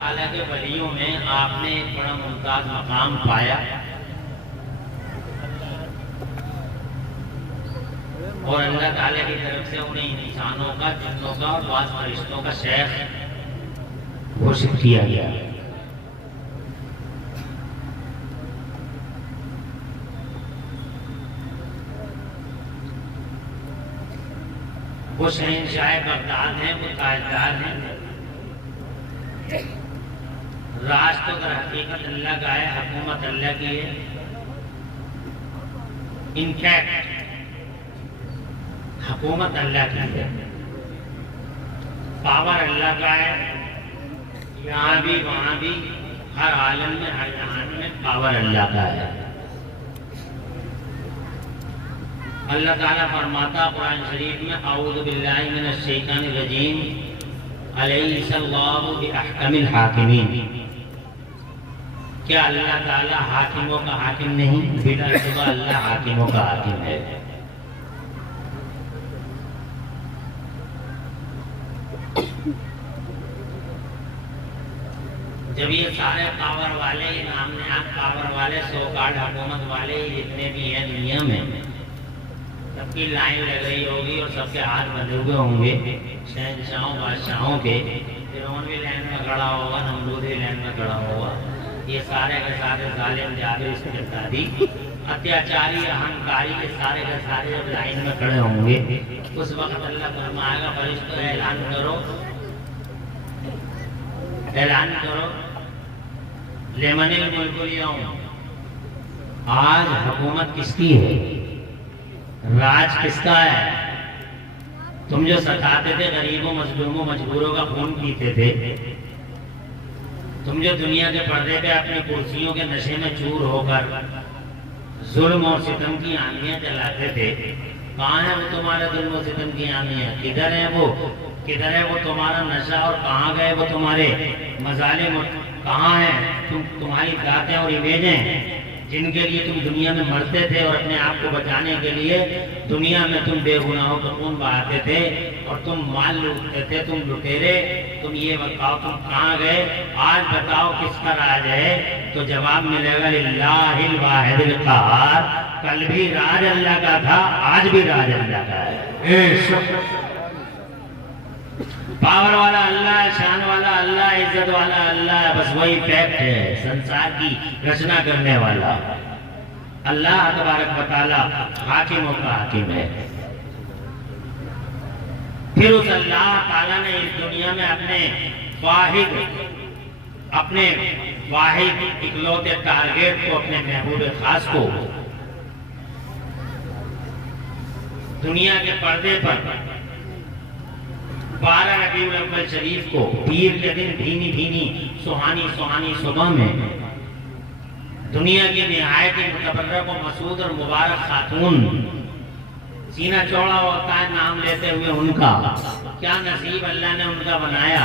ताला के वलियों में आपने एक बड़ा मुमताज मकाम पाया और अल्लाह ताला की तरफ से उन्हें इंसानों का, जिन्नों का और बाज़ फरिश्तों का शेख घोषित किया गया। वो शहंशाह बगदाद हैं, वो ताजदार हैं। राज तो अगर हकीकत अल्लाह का है, हुकूमत अल्लाह की है। इनफैक्ट हुकूमत अल्लाह की है, पावर अल्लाह का है। यहाँ भी वहाँ भी, हर आलम में, हर जहान में पावर अल्लाह का है। अल्लाह ताला फरमाता कुरान शरीफ में, औज़ु बिल्लाहि मिनश शैतानिर रजीम, अलैहिस्सलाहु बिअहकमिल हाकिमीन। क्या अल्लाह ताला हाकिमों का हाकिम नहीं? बिलाशुबा अल्लाह हाकिमों का हाकिम है। जब ये सारे पावर वाले, ये नाम नहाद पावर वाले, सौ कार्ड हुकूमत वाले जितने भी हैं दुनिया में, सबकी लाइन लग रही होगी और सबके हाथ बंधे हुए होंगे शहंशाहों बादशाहों के। फिरौन भी लाइन में खड़ा होगा, नमरूद भी लाइन में खड़ा होगा। ये सारे के सारे जालिम, जाबिर, इस्तिबदादी, अत्याचारी, अहंकारी, ये सारे के सारे जब लाइन में खड़े होंगे, उस वक्त अल्लाह फरमाएगा, फरिश्तों ऐलान करो, ऐलान करो, लिमनिल मुल्कुल यौम, आज हुकूमत किसकी है, राज किसका है। तुम जो सताते थे गरीबों, मजलूमों, मजबूरों का खून पीते थे, तुम जो दुनिया के पर्दे पे अपनी कुर्सियों के नशे में चूर होकर जुल्म और सितम की आंधियां चलाते थे, कहाँ है वो तुम्हारा जुल्म और सितम की आंधियां? किधर है वो? किधर है वो तुम्हारा नशा? और कहाँ गए वो तुम्हारे मजालिम? कहाँ है तुम्हारी दातें और इमेजें जिनके लिए तुम दुनिया में मरते थे और अपने आप को बचाने के लिए दुनिया में तुम बेगुनाहों को खून बहाते थे और तुम माल लूटते थे, तुम लुटेरे। तुम ये बताओ तुम कहाँ गए? आज बताओ किसका राज है? तो जवाब मिलेगा, लिल्लाहिल वाहिदिल क़हार। कल भी राज अल्लाह का था, आज भी राज अल्लाह का है। पावर वाला अल्लाह, शान वाला अल्लाह, इज्जत वाला अल्लाह, बस वही फैक्ट है। संसार की रचना करने वाला अल्लाह तबारक व तआला हाकिमों का हाकिम है। फिर उस अल्लाह ताला ने इस दुनिया में अपने वाहिद इकलौते टारगेट को, अपने महबूब खास को दुनिया के पर्दे पर 12 रबीउल अव्वल शरीफ को, पीर के दिन भीनी भीनी सुहानी सुहानी सुबह में दुनिया की निहायत मुतबर्रक और मसूद और मुबारक खातून, सीना चौड़ा होता है नाम लेते हुए उनका, क्या नसीब अल्लाह ने उनका बनाया।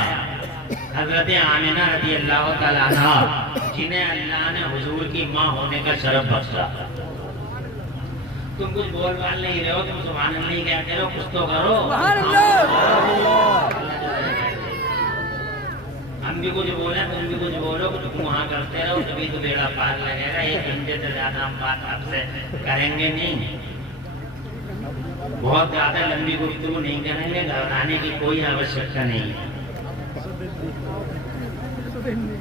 हजरत आमिना रज़ी अल्लाह तआला अन्हा, जिन्हें अल्लाह ने हुजूर की माँ होने का शरफ बख्शा। तुम कुछ बोल बाल नहीं रहे हो, तुम सुभान अल्लाह नहीं कहते हो, कुछ तो करो। हम भी कुछ बोले, तुम भी कुछ बोलो, कुछ वहाँ करते रहो, तभी तो बेड़ा पार लगेगा। एक घंटे से ज्यादा हम बात आपसे करेंगे नहीं, बहुत ज्यादा लंबी गुफ्तगू नहीं करेंगे, घबराने की कोई आवश्यकता नहीं है।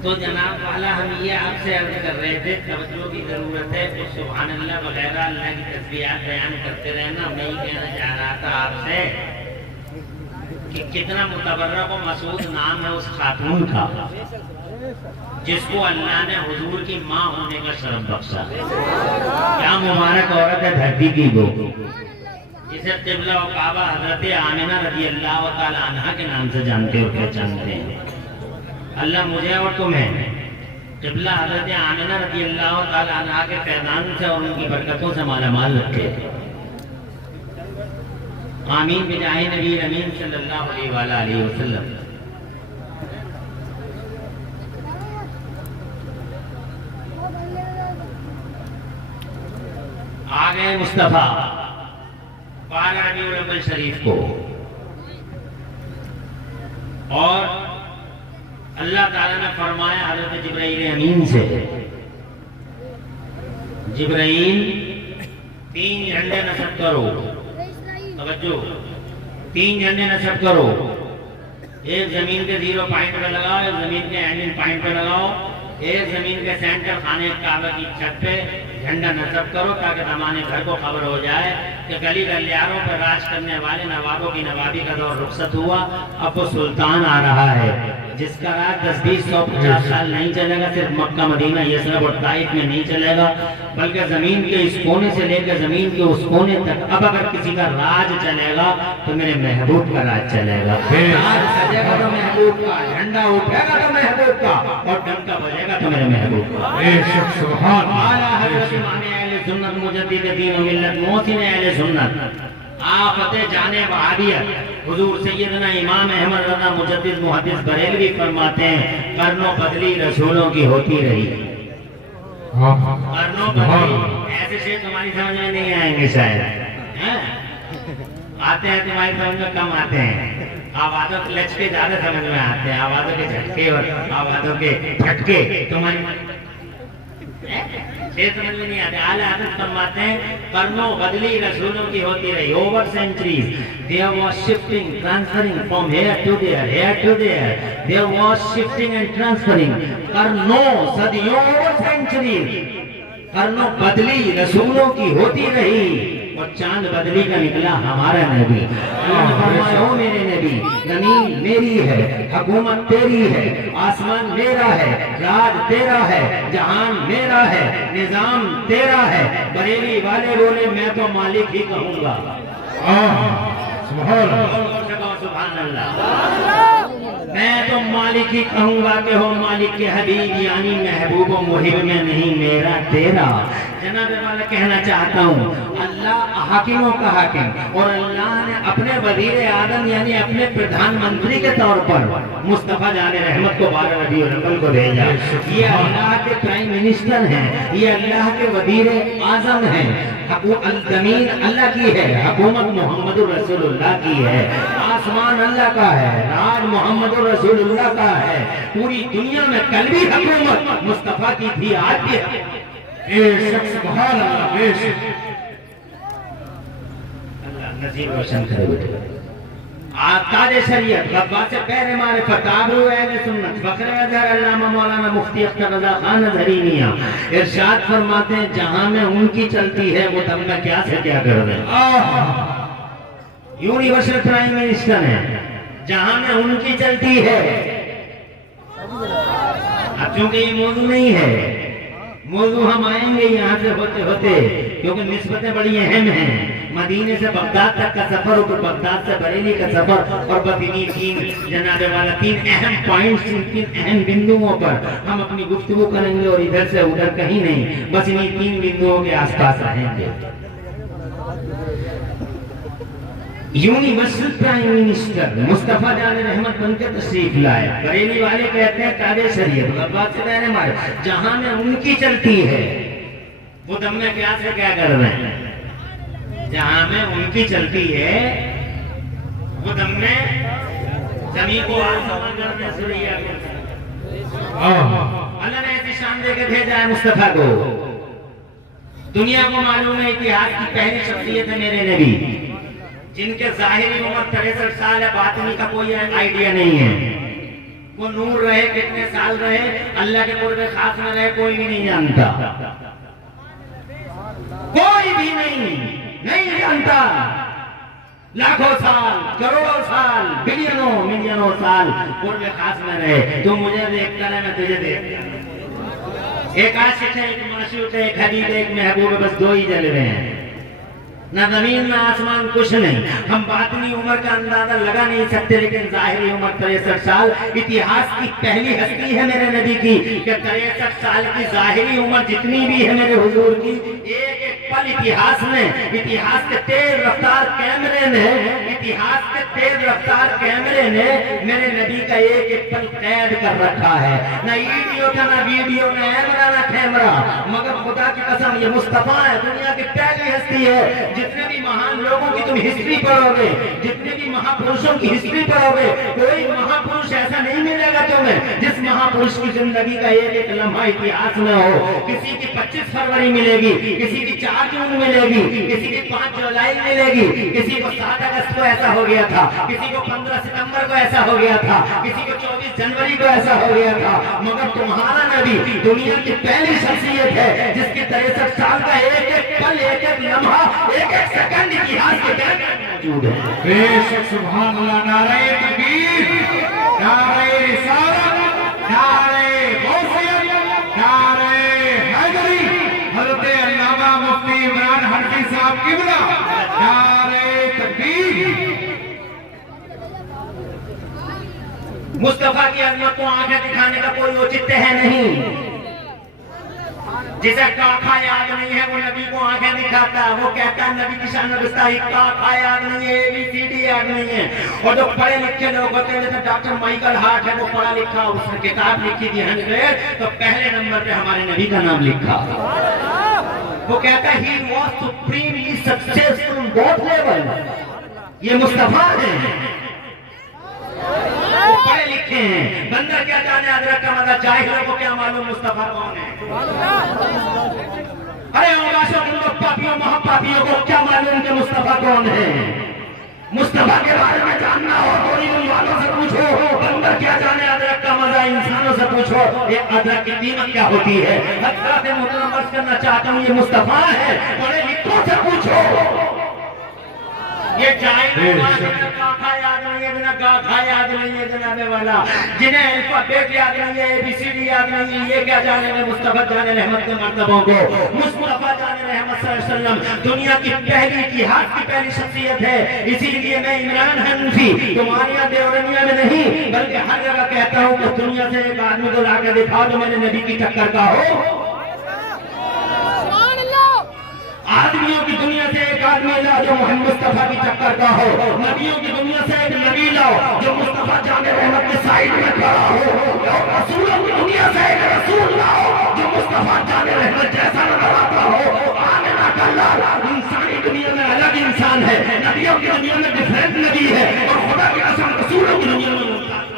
तो जनाब वाला, हम ये आपसे अर्ज कर रहे थे, तवज्जो की जरूरत है। कुछ सुभान अल्लाह वगैरह अल्लाह की तस्बीहात बयान करते रहना। मैं ही कहना चाह रहा था आपसे कि कितना मुतबर्रक और मसूद नाम है उस खातून का जिसको अल्लाह ने हुजूर की माँ होने का शरफ बख्शा। क्या मुबारक औरत है धरती की वो, जिसे क़िबला व काबा हजरत आमिना रज़ी अल्लाह तआला अन्हा के नाम से जानते और पहचानते हैं। अल्लाह मुझे और तुम्हें क़िबला हज़रत आमिना रज़ी अल्लाह तआला अन्हा के फैज़ान से और उनकी बरकतों से मालामाल रखे। आमीन बिजाहि नबी अमीन सल्लल्लाहु अलैहि वसल्लम। आ गए मुस्तफा 12 रबीउल अव्वल शरीफ को, और अल्लाह ताला ने फरमाया हज़रत जिब्राइल अमीन से, जिब्राइल 3 झंडे नस्ब करो, तवज्जो, 3 झंडे नस्ब करो, एक जमीन के 0 पॉइंट पे लगाओ, एक जमीन के एंडिंग पॉइंट पे लगाओ, एक जमीन के सेंटर खाने काबा की छत पे झंडा नस्ब करो, ताकि जमाने घर को खबर हो जाए कि गली गलियारों पर राज करने वाले नवाबों की नवाबी का दौर रुखसत हुआ, अब वो सुल्तान आ रहा है जिसका राज 10, 20, 100, 50 साल नहीं चलेगा, सिर्फ मक्का मदीना यसरब और ताइफ में नहीं चलेगा, बल्कि जमीन के इस कोने से लेकर जमीन के उस कोने तक अब अगर किसी का राज चलेगा तो मेरे महबूब का राज चलेगा। राज सजेगा तो महबूब का, झंडा उठेगा तो महबूब का, और डंका बजेगा तो मेरे महबूब का। सुन्नत मुजद्दिद दीन व मिल्लत मोहसिन अहले सुन्नत आफते जाने वहाबियत हुजूर सैयदना इमाम अहमद रज़ा मुजद्दिद मुहद्दिस बरेलवी फरमाते हैं, कर्नों बदली रसूलों की होती रही। कर्नों बदली ऐसे शेर तुम्हारी समझ में नहीं आएंगे शायद, आते हैं तुम्हारी समझ में कम आते हैं, आवाजों के लचके ज्यादा समझ में आते हैं, आवाजों के झटके और आवाजों के फटके तुम्हारी समझ में नहीं आते। आला हज़रत फरमाते हैं कर्नों बदली रसूलों की होती रही, over centuries there was shifting transferring from here to there, there was shifting and transferring, कर्नों सदियों ओवर सेंचुरीज, कर्नों बदली रसूलों की होती रही, और चांद बदली का निकला हमारा नबी। अल्लाह ने फरमाया ओ मेरे नबी, जमीन मेरी है, हुकूमत तेरी है, आसमान मेरा है, राज तेरा है, जहान मेरा है, निजाम तेरा है। बरेली वाले बोले मैं तो मालिक ही कहूँगा। सुभान अल्लाह, मैं तो मालिक ही कहूँगा कि हो मालिक के हबीब यानी महबूब व मुहिब में नहीं मेरा तेरा। जनाब वाला कहना चाहता हूँ अल्लाह हाकिमों का हाकिम, और अल्लाह ने अपने वजीर आदम यानी अपने प्रधानमंत्री के तौर पर मुस्तफा जाने रहमत को 12 रबीउल अव्वल को भेजा। ये अल्लाह के प्राइम मिनिस्टर हैं, ये अल्लाह के वजीर आजम हैं, जमीन अल्लाह की है, हुकूमत मोहम्मद रसूलुल्लाह की है, आसमान अल्लाह का है, राज मोहम्मद रसूलुल्लाह का है, पूरी दुनिया में कल भी हुकूमत मुस्तफा की थी, आज भी है। सुभान अल्लाह, अल्लाह नसीब रोशन करे बेटे। ताज शरीयत गब्बास से पहले मारिफत आबरू अहले सुन्नत फखर अज़हर अल्लामा मौलाना मुफ्ती अख्तर रज़ा खान अज़हरी मियां इरशाद फरमाते हैं जहां में उनकी चलती है वो दंगा क्या से क्या कर रहे हैं। यूनिवर्सल प्राइम मिनिस्टर है, जहां में उनकी चलती है। अब चूंकि ये मौजू नहीं है, मौजू हम आएंगे यहाँ से होते होते, क्योंकि निस्बतें बड़ी अहम हैं। मदीने से बगदाद तक का सफर और बगदाद से बरेली का सफर, और बस इन्हीं 3 जनाबे वाला 3 अहम पॉइंट्स, 3 अहम बिंदुओं पर हम अपनी गुफ्तगू करेंगे, और इधर से उधर कहीं नहीं, बस इन्हीं 3 बिंदुओं के आसपास रहेंगे। यूनिवर्सल प्राइम मिनिस्टर मुस्तफा जान रहमत बनकर तशरीफ लाए। बरेली वाले कहते हैं ताजे शरीयत गब्बास से पहले मारे, जहां में उनकी चलती है वो दम में प्यास से क्या कर रहे हैं। जहां में उनकी चलती है वो दम में जमीन को अल्लाह ने ऐसी शान देकर भेजा है मुस्तफा को। दुनिया को मालूम है इतिहास की पहली शख्सियत है मेरे नबी, जिनके जाहिरी उम्र 63 साल है, बातिनी का कोई आइडिया नहीं है। वो नूर रहे कितने साल रहे, अल्लाह के कुर्ब खास में रहे, कोई भी नहीं जानता, कोई भी नहीं जानता। लाखों साल, करोड़ों साल, बिलियनों मिलियनों साल कुर्ब खास में रहे। तो मुझे देखता है, मैं तुझे देखता। एक आशिक है, एक माशूक है, एक हबीब है, एक महबूब है, बस 2 ही जलवे हैं, ना जमीन ना आसमान, कुछ नहीं। हम बातनी उम्र का अंदाजा लगा नहीं सकते, लेकिन जाहिरी उम्र 63 साल। इतिहास की पहली हस्ती है मेरे नबी की कि 63 साल की जाहिरी उम्र जितनी भी है मेरे हुजूर की, एक पल इतिहास में, इतिहास के तेज रफ्तार कैमरे ने, इतिहास के तेज रफ्तार कैमरे ने मेरे नबी का एक एक पल कैद कर रखा है। ना वीडियो था, ना वीडियो, ना कैमरा, ना कैमरा, मगर खुदा की कसम ये मुस्तफा है, दुनिया की पहली हस्ती है। जितने भी महान लोगों की तुम हिस्ट्री पढ़ोगे, जितने भी महापुरुषों की हिस्ट्री पढ़ोगे, कोई महापुरुष ऐसा नहीं मिलेगा तुम्हें जिस महापुरुष की जिंदगी का एक एक लम्हा इतिहास में हो। किसी की 25 फरवरी मिलेगी, किसी की 4 जून मिलेगी, किसी की 5 जुलाई मिलेगी, किसी को 7 अगस्त को ऐसा हो गया था, किसी को 15 सितंबर को ऐसा हो गया था, किसी को 24 जनवरी को ऐसा हो गया था। मगर तुम्हारा नबी दुनिया की पहली शख्सियत है जिसकी 63 साल का एक एक पल, एक एक लम्हा, एक एक सेकंड इतिहास के मौजूद है। बेशक सुभान अल्लाह, नारे तकबीर, नारे रिसालत, नारे गौसियत, नारे हैदरी, हज़रत अल्लामा मुफ्ती इमरान हनफी साहब किबला, नारे तकबीर। मुस्तफा की अजमत को आंखें दिखाने का कोई औचित्य है नहीं। जिसे काखा याद नहीं है वो नबी को आंखें दिखाता, वो कहता है नबी की शान गुस्ताखी, काखा याद नहीं है, ABCD याद नहीं है। और जो पढ़े लिखे लोग होते हैं जैसे डॉक्टर माइकल हार्ट है, वो पढ़ा लिखा, उसने किताब लिखी थी 100, तो पहले नंबर पे हमारे नबी का नाम लिखा। वो कहता है he was supremely successful on both level. ये मुस्तफा है, वो पढ़े लिखे हैं। बंदर क्या जाने अदरक का मजा, जाहिलों को क्या मालूम मुस्तफा कौन है। अरे पापियों महापापियों को क्या मालूम कि मुस्तफा कौन है। मुस्तफा के बारे में जानना हो तो इन वालों से पूछो, बंदर क्या जाने अदरक का मजा, इंसानों से पूछो ये अदरक की कीमत क्या होती है। हज़रत मोहतरम अर्ज़ करना चाहता हूँ ये मुस्तफा है, पढ़े लिखों से पूछो। ये काखा याद नहीं है, गाखा याद नहीं है जनाबे वाला, जिन्हें अल्फाबेट याद नहीं है, ABCD याद नहीं है, ये क्या जाने मुस्तफा जाने रहमत के मर्तबों को। मुस्तफा जाने रहमत सल्लल्लाहु अलैहि वसल्लम दुनिया की पहली, इतिहास की पहली शख्सियत है। इसीलिए मैं इमरान हनफी तुम्हारे यहाँ देवरनिया में नहीं बल्कि हर जगह कहता हूँ कि दुनिया से एक आदमी को लाकर दिखाओ जो मेरे नबी की टक्कर का हो। आदमियों की दुनिया से एक आदमी लाओ जो मोहम्मद मुस्तफा की टक्कर का हो। नबियों की दुनिया से एक नबी लाओ जो मुस्तफा जाने रहमत के साइड में खड़ा हो। और रसूलों की दुनिया से एक रसूल लाओ जो मुस्तफा जाने रहमत जैसा नजर आता हो। आमिना का लाल इंसानी दुनिया में अलग इंसान है, नबियों की दुनिया में डिफरेंट नबी है, और खुदा की कसम रसूलों की दुनिया में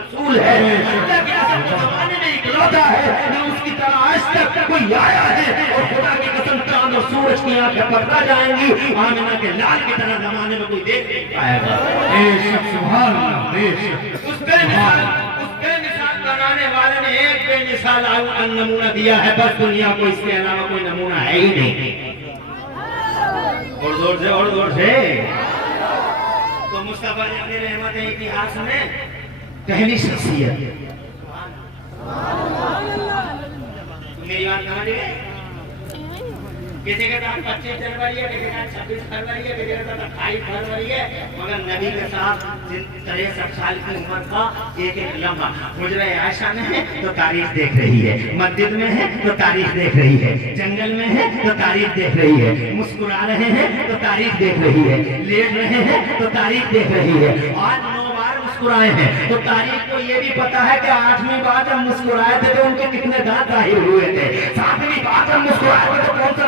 रसूल है। खुदा की कसम जमाने में इकलौता है, न उसकी तरह आज तक कोई आया है। और खुदा की कसम चांद और सूरज की आंखें पकड़ा जाएंगी, आमिना के लाल की तरह जमाने में कोई देख नहीं पाएगा। बेशक सुभान अल्लाह, बेशक। उस बेमिसाल बनाने वाले ने एक बेमिसाल नमूना दिया है, बस दुनिया को इसके अलावा कोई नमूना है ही नहीं। और जोर से, और जोर से। तो मुस्तफा जाने रहमत है इतिहास में पहली शख्सियत। मेरी बात समझ गए? किसी के साथ 25 जनवरी है, किसी के साथ 26 फरवरी है, किसी के साथ 28 फरवरी है, मगर नबी के साथ 63 साल की उम्र का एक एक लम्हा। हुजरा आयशा में है तो तारीख देख रही है, मस्जिद में है तो तारीख देख रही है, जंगल में है तो तारीख देख रही है, मुस्कुरा रहे हैं तो तारीख देख रही है, लेट रहे हैं तो तारीख देख रही है। आज 9 बार मुस्कुराए हैं तो तारीख को ये भी पता है कि 8वीं बार जब मुस्कुराए थे तो उनके कितने दांत जाहिर हुए थे, 7वीं बार जब मुस्कुराए थे तो कौन सा